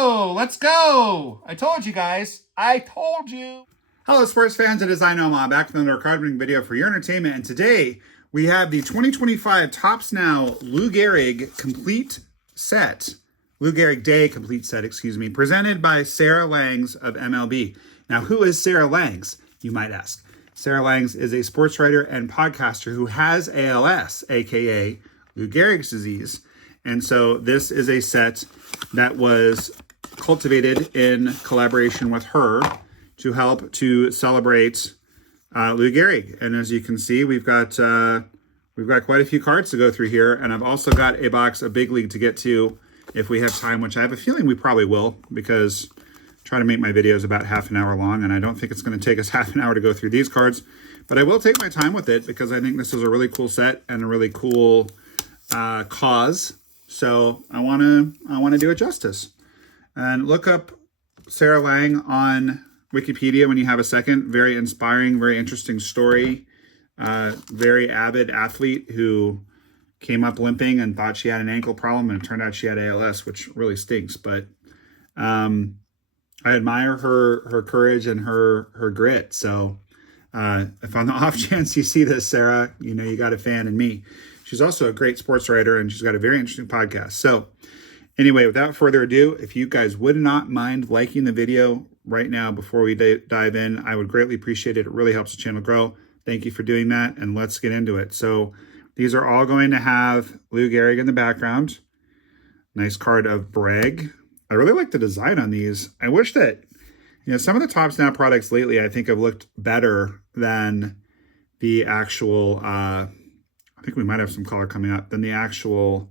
go. Let's go. I told you guys. I told you. Hello, sports fans. It is NOMAH back with another card reading video for your entertainment. And today we have the 2025 Topps Now Lou Gehrig complete set. Lou Gehrig Day complete set, excuse me, presented by Sarah Langs of MLB. Now, who is Sarah Langs, you might ask? Sarah Langs is a sports writer and podcaster who has ALS, aka Lou Gehrig's disease. And so this is a set that was cultivated in collaboration with her to help to celebrate Lou Gehrig. And as you can see, we've got quite a few cards to go through here. And I've also got a box of Big League to get to if we have time, which I have a feeling we probably will, because I try to make my videos about half an hour long, and I don't think it's going to take us half an hour to go through these cards. But I will take my time with it because I think this is a really cool set and a really cool cause. So I want to do it justice. And look up Sarah Lang on Wikipedia when you have a second. Very inspiring, very interesting story. Very avid athlete who came up limping and thought she had an ankle problem, and it turned out she had ALS, which really stinks. But I admire her courage and her grit. So if on the off chance you see this, Sarah, you know you got a fan in me. She's also a great sports writer, and she's got a very interesting podcast. So anyway, without further ado, if you guys would not mind liking the video right now before we dive in, I would greatly appreciate it. It really helps the channel grow. Thank you for doing that, and let's get into it. So these are all going to have Lou Gehrig in the background. Nice card of Bragg. I really like the design on these. I wish that, you know, some of the Topps Now products lately I think have looked better than the actual, I think we might have some color coming up, than the actual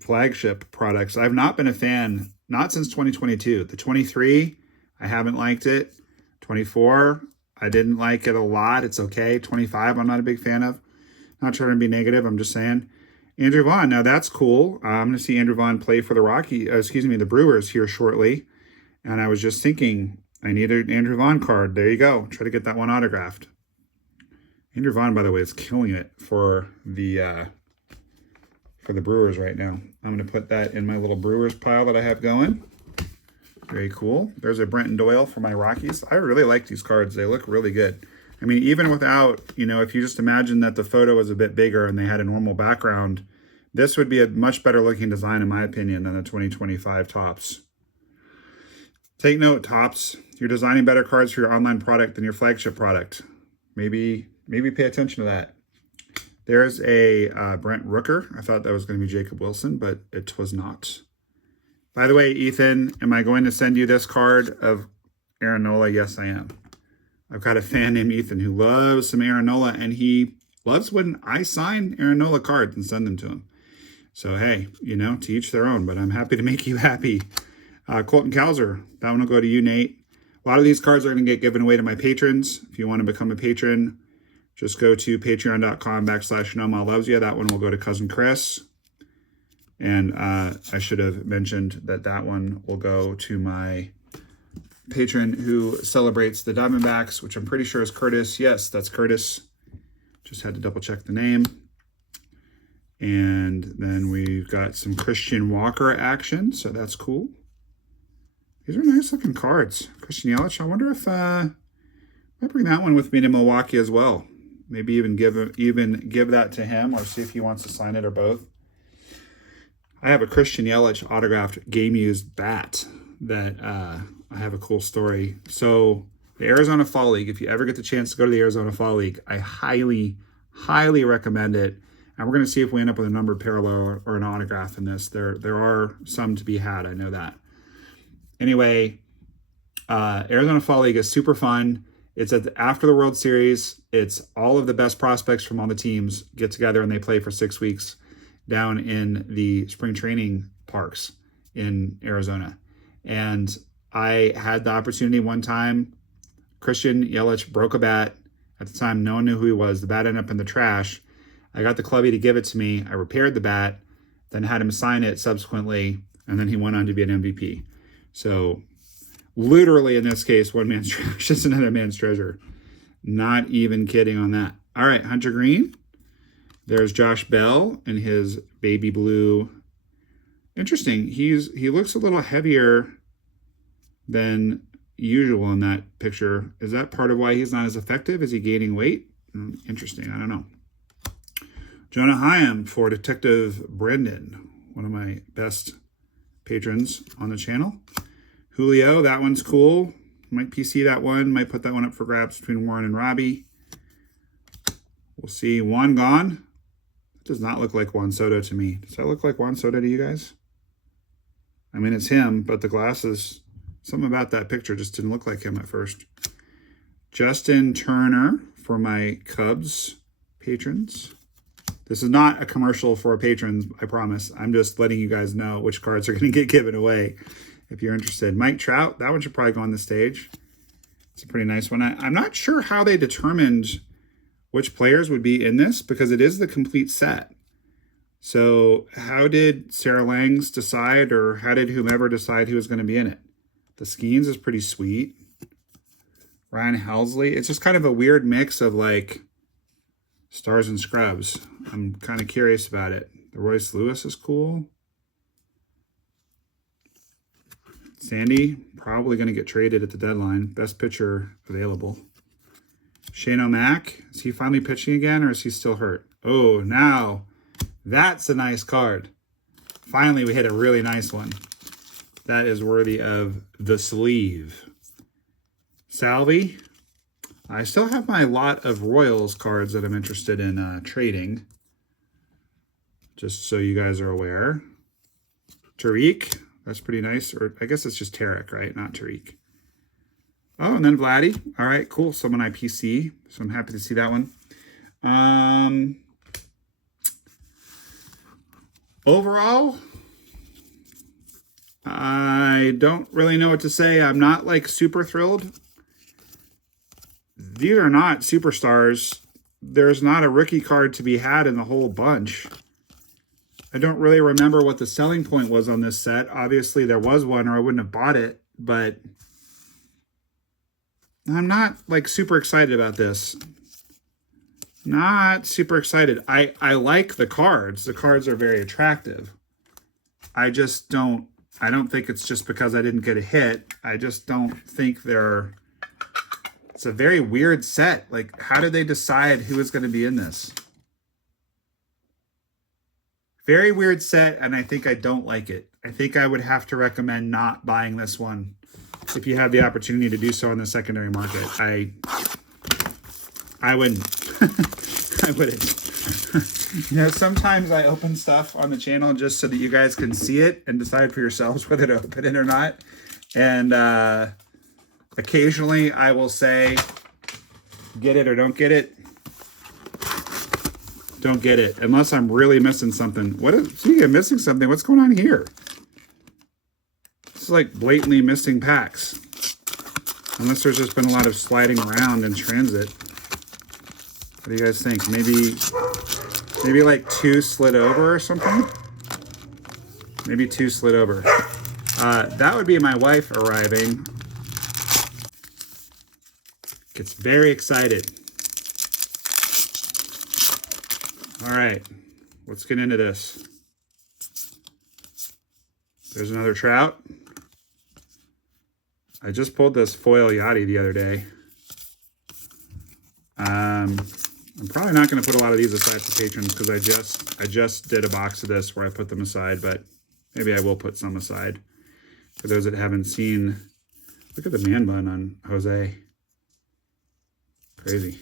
flagship products. I've not been a fan, not since 2022. The 23, I haven't liked it. 24, I didn't like it a lot. It's okay. 25, I'm not a big fan of. Not trying to be negative, I'm just saying. Andrew Vaughn, now that's cool. I'm going to see Andrew Vaughn play for the Brewers here shortly. And I was just thinking, I need an Andrew Vaughn card. There you go. Try to get that one autographed. Andrew Vaughn, by the way, is killing it for the Brewers right now. I'm going to put that in my little Brewers pile that I have going. Very cool. There's a Brenton Doyle for my Rockies. I really like these cards. They look really good. I mean, even without, you know, if you just imagine that the photo was a bit bigger and they had a normal background, this would be a much better looking design, in my opinion, than the 2025 Topps. Take note, Topps. You're designing better cards for your online product than your flagship product. Maybe pay attention to that. There's a Brent Rooker. I thought that was going to be Jacob Wilson, but it was not. By the way, Ethan, am I going to send you this card of Aaron Nola? Yes, I am. I've got a fan named Ethan who loves some Aaron Nola, and he loves when I sign Aaron Nola cards and send them to him. So, hey, you know, to each their own, but I'm happy to make you happy. Colton Cowser, that one will go to you, Nate. A lot of these cards are going to get given away to my patrons. If you want to become a patron, just go to patreon.com/NOMAH loves you. That one will go to Cousin Chris. And I should have mentioned that one will go to my patron who celebrates the Diamondbacks, which I'm pretty sure is Curtis. Yes, that's Curtis. Just had to double check the name. And then we've got some Christian Walker action, so that's cool. These are nice looking cards. Christian Yelich, I wonder if I bring that one with me to Milwaukee as well. Maybe even give that to him, or see if he wants to sign it, or both. I have a Christian Yelich autographed game used bat that I have a cool story. So the Arizona Fall League, if you ever get the chance to go to the Arizona Fall League, I highly, highly recommend it. And we're going to see if we end up with a numbered parallel or an autograph in this. There are some to be had, I know that. Anyway, Arizona Fall League is super fun. It's after the World Series. It's all of the best prospects from all the teams get together and they play for 6 weeks down in the spring training parks in Arizona. And I had the opportunity one time. Christian Yelich broke a bat. At the time, no one knew who he was. The bat ended up in the trash. I got the clubby to give it to me. I repaired the bat, then had him sign it subsequently, and then he went on to be an MVP. So literally in this case, one man's trash is another man's treasure. Not even kidding on that. All right, Hunter Green. There's Josh Bell in his baby blue Interesting. He looks a little heavier than usual in that picture. Is that part of why he's not as effective? Is he gaining weight? Interesting. I don't know. Jonah Hyam for Detective Brendan, one of my best patrons on the channel. Julio, that one's cool. Might PC that one. Might put that one up for grabs between Warren and Robbie. We'll see. Juan Gone. Does not look like Juan Soto to me. Does that look like Juan Soto to you guys? I mean, it's him, but the glasses, something about that picture just didn't look like him at first. Justin Turner for my Cubs patrons. This is not a commercial for patrons, I promise. I'm just letting you guys know which cards are going to get given away if you're interested. Mike Trout, that one should probably go on the stage. It's a pretty nice one. I'm not sure how they determined which players would be in this because it is the complete set. So how did Sarah Langs decide, or how did whomever decide who was going to be in it? The Skeens is pretty sweet. Ryan Helsley. It's just kind of a weird mix of like stars and scrubs. I'm kind of curious about it. The Royce Lewis is cool. Sandy, probably going to get traded at the deadline. Best pitcher available. Shane O'Mac, is he finally pitching again, or is he still hurt? Oh, now that's a nice card. Finally, we hit a really nice one. That is worthy of the sleeve. Salvi, I still have my lot of Royals cards that I'm interested in trading. Just so you guys are aware. Tariq, that's pretty nice. Or I guess it's just Tarek, right? Not Tariq. Oh, and then Vladdy. All right, cool. Someone I PC, so I'm happy to see that one. Overall, I don't really know what to say. I'm not like super thrilled. These are not superstars. There's not a rookie card to be had in the whole bunch. I don't really remember what the selling point was on this set. Obviously, there was one or I wouldn't have bought it, but I'm not like super excited about this. Not super excited. I like the cards. The cards are very attractive. I don't think it's just because I didn't get a hit. I just don't think it's a very weird set. Like, how did they decide who is going to be in this? Very weird set, and I think I don't like it. I think I would have to recommend not buying this one if you have the opportunity to do so on the secondary market. I wouldn't. I wouldn't. You know, sometimes I open stuff on the channel just so that you guys can see it and decide for yourselves whether to open it or not. And occasionally I will say, get it or don't get it. Don't get it unless I'm really missing something. Speaking of missing something, what's going on here? This is like blatantly missing packs. Unless there's just been a lot of sliding around in transit. What do you guys think? Maybe like 2 slid over or something? Maybe 2 slid over. That would be my wife arriving. Gets very excited. All right, let's get into this. There's another Trout. I just pulled this foil Yachty the other day. I'm probably not going to put a lot of these aside for patrons because I just did a box of this where I put them aside, but maybe I will put some aside for those that haven't seen. Look at the man bun on Jose. Crazy.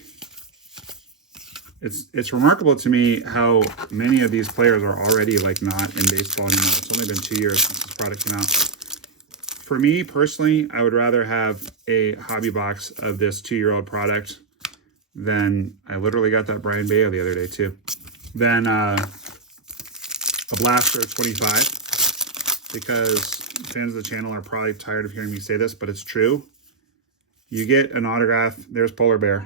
It's remarkable to me how many of these players are already like not in baseball anymore. It's only been 2 years since this product came out. For me personally, I would rather have a hobby box of this 2-year-old product than I literally got that Brian Bayo the other day too. Than a Blaster 25, because fans of the channel are probably tired of hearing me say this, but it's true. You get an autograph. There's Polar Bear.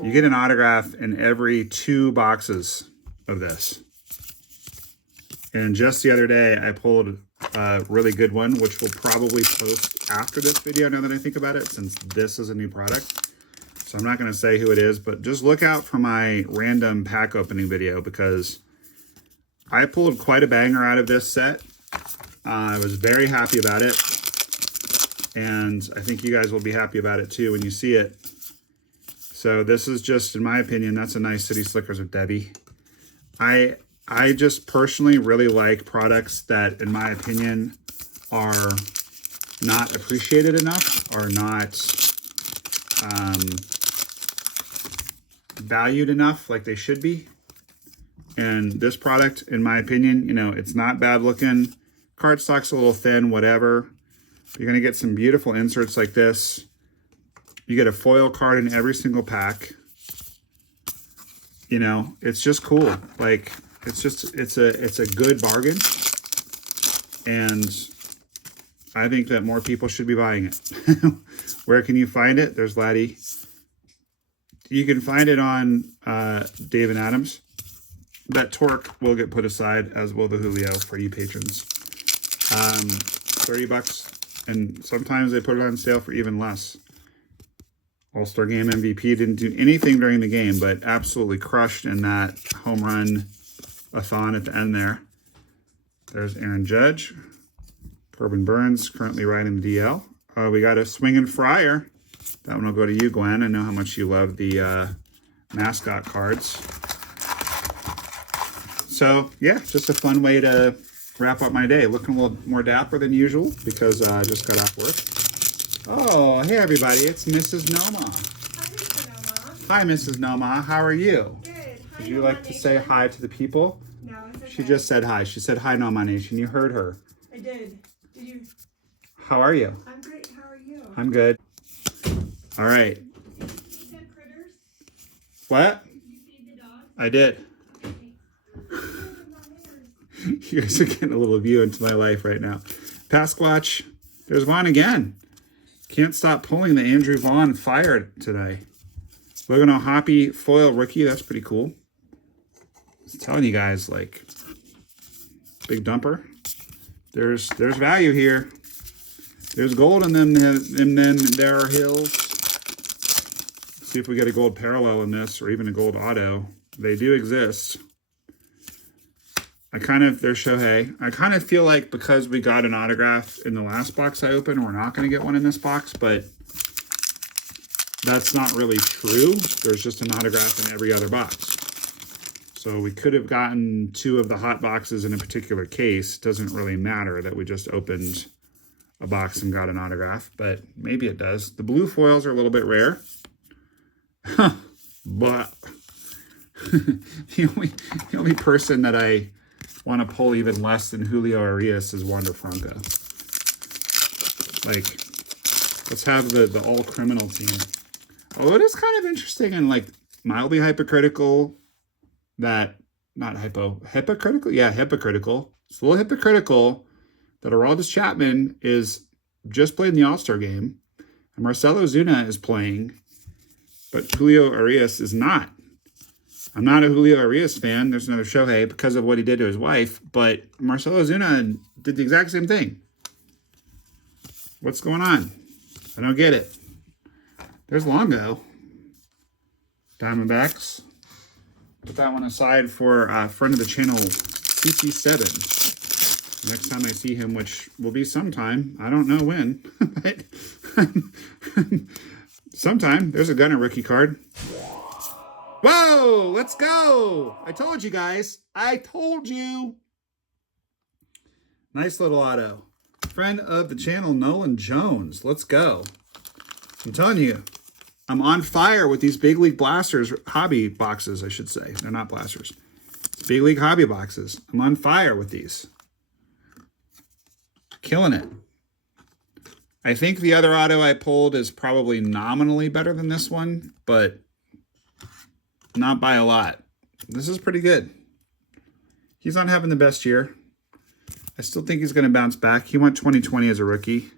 You get an autograph in every 2 boxes of this. And just the other day, I pulled a really good one, which will probably post after this video now that I think about it, since this is a new product. So I'm not going to say who it is, but just look out for my random pack opening video because I pulled quite a banger out of this set. I was very happy about it. And I think you guys will be happy about it too when you see it. So this is just, in my opinion, that's a nice City Slickers with Debbie. I just personally really like products that, in my opinion, are not appreciated enough, are not valued enough like they should be. And this product, in my opinion, you know, it's not bad looking. Cardstock's a little thin, whatever. You're going to get some beautiful inserts like this. You get a foil card in every single pack. You know, it's just cool. Like, it's a good bargain. And I think that more people should be buying it. Where can you find it? There's Laddie. You can find it on Dave and Adams. That Torque will get put aside, as will the Julio for you patrons. $30, and sometimes they put it on sale for even less. All-Star Game MVP didn't do anything during the game, but absolutely crushed in that home run-a-thon at the end there. There's Aaron Judge. Corbin Burns currently riding the DL. We got a Swingin' Friar. That one will go to you, Gwen. I know how much you love the mascot cards. So, yeah, just a fun way to wrap up my day. Looking a little more dapper than usual because I just got off work. Oh, hey, everybody. It's Mrs. NOMAH. Hi, Mrs. NOMAH. How are you? Good. Hi, Would you like to say hi to the people? No, it's okay. She just said hi. She said, hi, NOMAH Nation. You heard her. I did. Did you? How are you? I'm great. How are you? I'm good. All right. Did you feed the critters? What? Did you feed the dogs? I did. You guys are getting a little view into my life right now. Pasquatch. There's Vaughn again. Can't stop pulling the Andrew Vaughn Fire today. Logan O'Hoppe foil rookie. That's pretty cool. I was telling you guys, like, big dumper. There's value here. There's gold in them. Then there are hills. See if we get a gold parallel in this, or even a gold auto. They do exist. There's Shohei. I kind of feel like because we got an autograph in the last box I opened, we're not going to get one in this box, but that's not really true. There's just an autograph in every other box. So we could have gotten 2 of the hot boxes in a particular case. Doesn't really matter that we just opened a box and got an autograph, but maybe it does. The blue foils are a little bit rare. But the only person that I want to pull even less than Julio Arias is Wander Franco. Like, let's have the all criminal team. Although it is kind of interesting and like mildly hypocritical that, hypocritical? Yeah, hypocritical. It's a little hypocritical that Aroldis Chapman is just played in the All-Star game and Marcelo Zuna is playing, but Julio Arias is not. I'm not a Julio Arias fan. There's another Shohei because of what he did to his wife, but Marcelo Zuna did the exact same thing. What's going on? I don't get it. There's Longo. Diamondbacks. Put that one aside for friend of the channel, CC7. Next time I see him, which will be sometime. I don't know when, but sometime. There's a Gunner rookie card. Whoa, let's go. I told you guys. I told you. Nice little auto. Friend of the channel, Nolan Jones. Let's go. I'm telling you, I'm on fire with these Big League Blasters hobby boxes, I should say. They're not blasters. It's Big League hobby boxes. I'm on fire with these. Killing it. I think the other auto I pulled is probably nominally better than this one, but not by a lot. This is pretty good. He's not having the best year. I still think he's going to bounce back. He went 2020 as a rookie.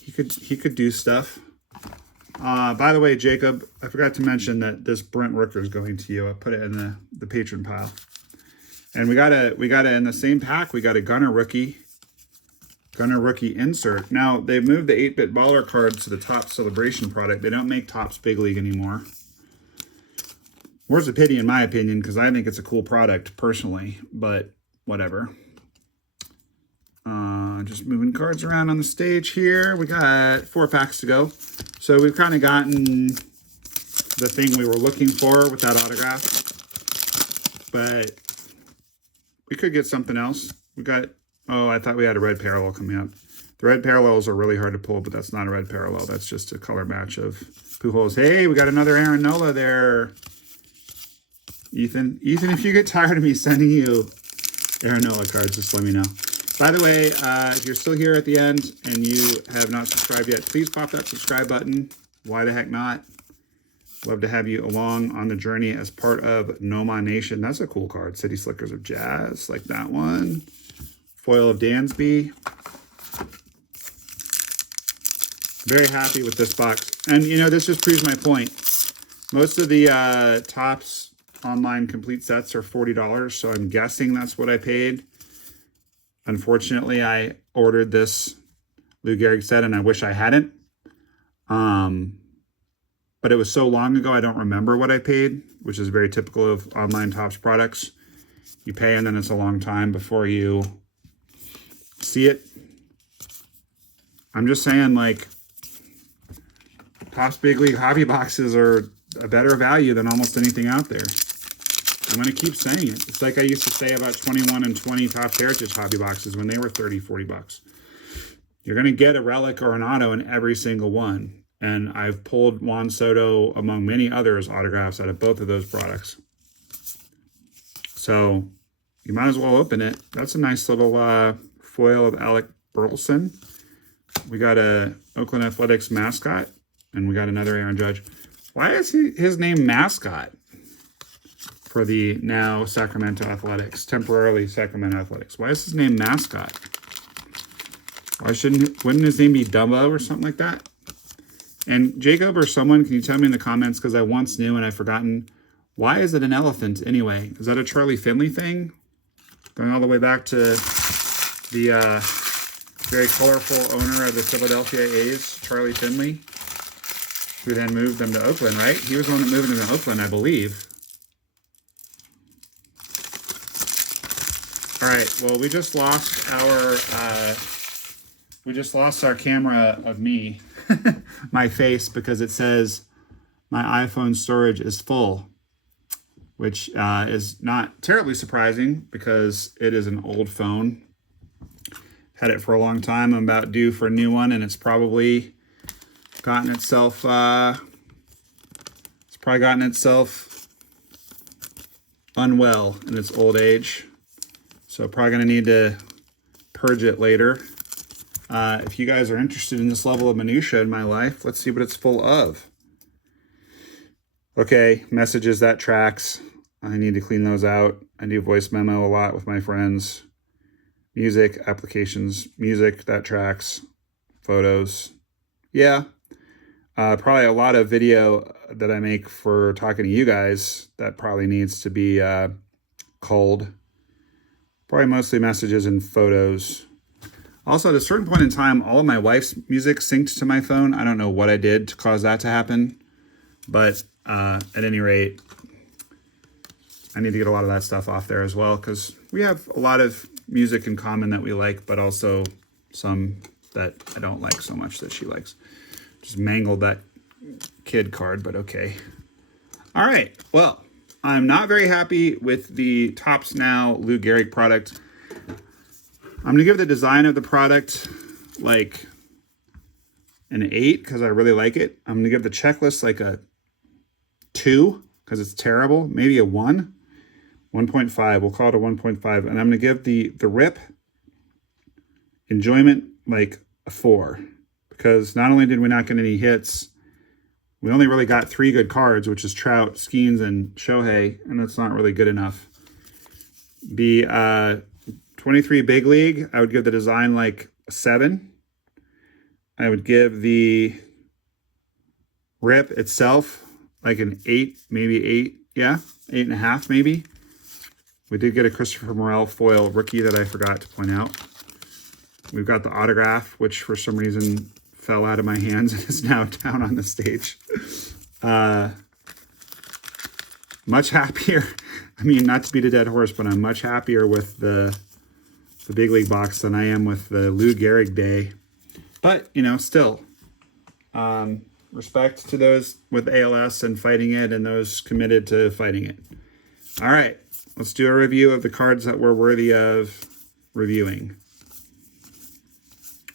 He could do stuff. By the way, Jacob, I forgot to mention that this Brent Rooker is going to you. I put it in the patron pile. And we got a in the same pack, we got a Gunner rookie insert. Now, they've moved the 8-bit baller cards to the Topps Celebration product. They don't make Topps Big League anymore. Worth a pity in my opinion, because I think it's a cool product personally, but whatever. Just moving cards around on the stage here. We got 4 packs to go. So we've kind of gotten the thing we were looking for with that autograph. But we could get something else. We got, oh, I thought we had a red parallel coming up. The red parallels are really hard to pull, but that's not a red parallel. That's just a color match of Pujols. Hey, we got another Aaron Nola there. Ethan, if you get tired of me sending you Aaron Nola cards, just let me know. By the way, if you're still here at the end and you have not subscribed yet, please pop that subscribe button. Why the heck not? Love to have you along on the journey as part of NOMAH Nation. That's a cool card. City Slickers of Jazz, like that one. Foil of Dansby. Very happy with this box. And, you know, this just proves my point. Most of the Topps online complete sets are $40, so I'm guessing that's what I paid. Unfortunately, I ordered this Lou Gehrig set, and I wish I hadn't. But it was so long ago, I don't remember what I paid, which is very typical of online Topps products. You pay, and then it's a long time before you see it. I'm just saying, like, Topps Big League hobby boxes are a better value than almost anything out there. I'm going to keep saying it. It's like I used to say about 21 and 20 Topps Heritage hobby boxes when they were 30, 40 bucks. You're going to get a relic or an auto in every single one. And I've pulled Juan Soto, among many others, autographs out of both of those products. So you might as well open it. That's a nice little foil of Alec Burleson. We got a Oakland Athletics mascot, and we got another Aaron Judge. Why is his name Mascot for the now Sacramento Athletics, temporarily Sacramento Athletics? Why is his name Mascot? Wouldn't his name be Dumbo or something like that? And Jacob or someone, can you tell me in the comments, because I once knew and I've forgotten, why is it an elephant anyway? Is that a Charlie Finley thing? Going all the way back to the very colorful owner of the Philadelphia A's, Charlie Finley, who then moved them to Oakland, right? He was the one that moved them to Oakland, I believe. All right, well, we just lost our camera of me, my face, because it says my iPhone storage is full, which is not terribly surprising because it is an old phone. Had it for a long time. I'm about due for a new one, and it's probably gotten itself unwell in its old age. So probably gonna need to purge it later. If you guys are interested in this level of minutia in my life, let's see what it's full of. Okay, messages, that tracks. I need to clean those out. I do voice memo a lot with my friends. Music, applications, music, that tracks. Photos. Yeah. Probably a lot of video that I make for talking to you guys that probably needs to be culled. Probably mostly messages and photos. Also, at a certain point in time, all of my wife's music synced to my phone. I don't know what I did to cause that to happen. But at any rate, I need to get a lot of that stuff off there as well, because we have a lot of music in common that we like, but also some that I don't like so much that she likes. Just mangled that kid card, but okay. All right, well, I'm not very happy with the Topps Now Lou Gehrig product. I'm going to give the design of the product like an 8 because I really like it. I'm going to give the checklist like a 2 because it's terrible. Maybe a 1. 1.5. We'll call it a 1.5. And I'm going to give the rip enjoyment like a 4. Because not only did we not get any hits, we only really got 3 good cards, which is Trout, Skeens, and Shohei, and that's not really good enough. The 23 Big League, I would give the design like a 7. I would give the rip itself like an 8, maybe 8. Yeah, 8.5 maybe. We did get a Christopher Morel foil rookie that I forgot to point out. We've got the autograph, which for some reason fell out of my hands and is now down on the stage. much happier. I mean, not to beat a dead horse, but I'm much happier with the big league box than I am with the Lou Gehrig day. But, you know, still, respect to those with ALS and fighting it and those committed to fighting it. All right, let's do a review of the cards that we're worthy of reviewing.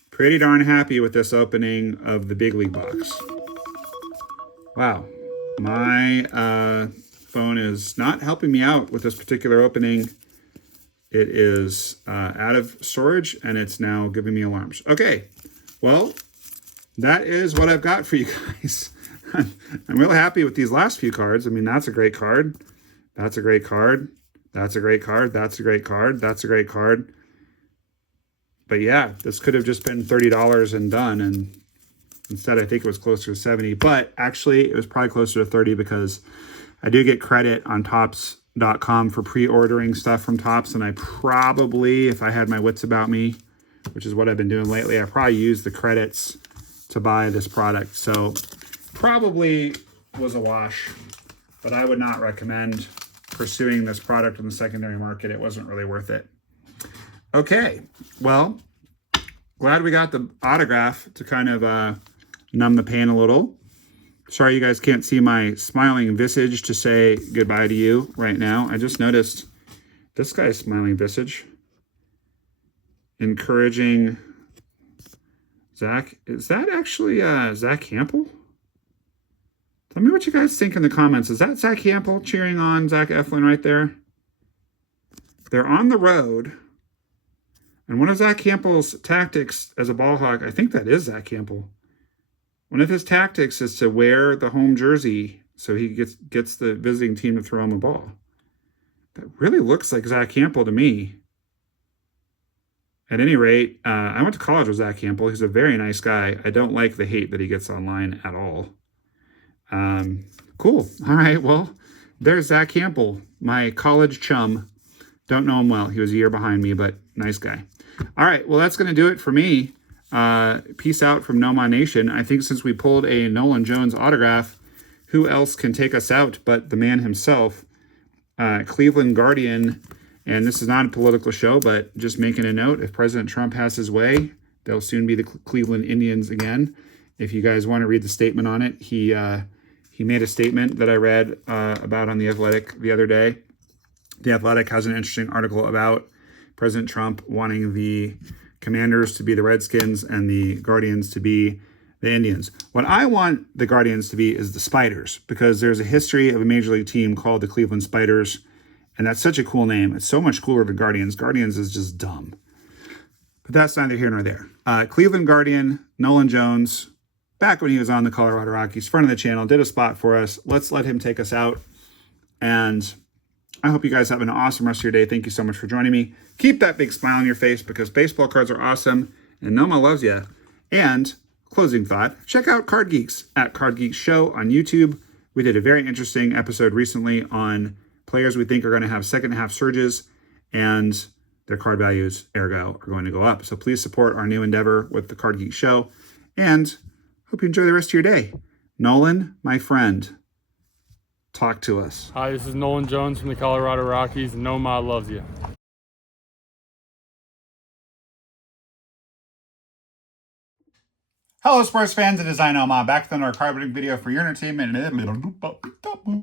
Pretty darn happy with this opening of the big league box. Wow, my phone is not helping me out with this particular opening. It is out of storage and it's now giving me alarms. Okay, well, that is what I've got for you guys. I'm real happy with these last few cards. I mean, that's a great card. That's a great card. That's a great card. That's a great card. That's a great card. But yeah, this could have just been $30 and done. And instead, I think it was closer to 70. But actually, it was probably closer to 30 because I do get credit on Topps.com for pre-ordering stuff from Topps. And I probably, if I had my wits about me, which is what I've been doing lately, I probably used the credits to buy this product. So probably was a wash, but I would not recommend pursuing this product in the secondary market. It wasn't really worth it. Okay, well, glad we got the autograph to kind of numb the pain a little. Sorry you guys can't see my smiling visage to say goodbye to you right now. I just noticed this guy's smiling visage. Encouraging Zach. Is that actually Zach Campbell? Tell me what you guys think in the comments. Is that Zach Campbell cheering on Zach Eflin right there? They're on the road. And one of Zach Campbell's tactics as a ball hawk, I think that is Zach Campbell. One of his tactics is to wear the home jersey so he gets the visiting team to throw him a ball. That really looks like Zach Campbell to me. At any rate, I went to college with Zach Campbell. He's a very nice guy. I don't like the hate that he gets online at all. Cool. All right, well, there's Zach Campbell, my college chum. Don't know him well. He was a year behind me, but nice guy. All right, well, that's going to do it for me. Peace out from NOMAH Nation. I think since we pulled a Nolan Jones autograph, who else can take us out but the man himself, Cleveland Guardian. And this is not a political show, but just making a note, if President Trump has his way, they'll soon be the Cleveland Indians again. If you guys want to read the statement on it, he made a statement that I read about on The Athletic the other day. The Athletic has an interesting article about President Trump wanting the Commanders to be the Redskins and the Guardians to be the Indians. What I want the Guardians to be is the Spiders, because there's a history of a major league team called the Cleveland Spiders. And that's such a cool name. It's so much cooler than Guardians. Guardians is just dumb. But that's neither here nor there. Cleveland Guardian, Nolan Jones, back when he was on the Colorado Rockies, friend of the channel, did a spot for us. Let's let him take us out. And I hope you guys have an awesome rest of your day. Thank you so much for joining me. Keep that big smile on your face because baseball cards are awesome. And NOMAH loves you. And closing thought, check out Card Geeks at Card Geeks Show on YouTube. We did a very interesting episode recently on players we think are going to have second half surges and their card values, ergo, are going to go up. So please support our new endeavor with the Card Geek Show and hope you enjoy the rest of your day. Nolan, my friend, talk to us. Hi, this is Nolan Jones from the Colorado Rockies. NOMAH loves you. Hello, sports fans. It is NOMAH back with another card break video for your entertainment.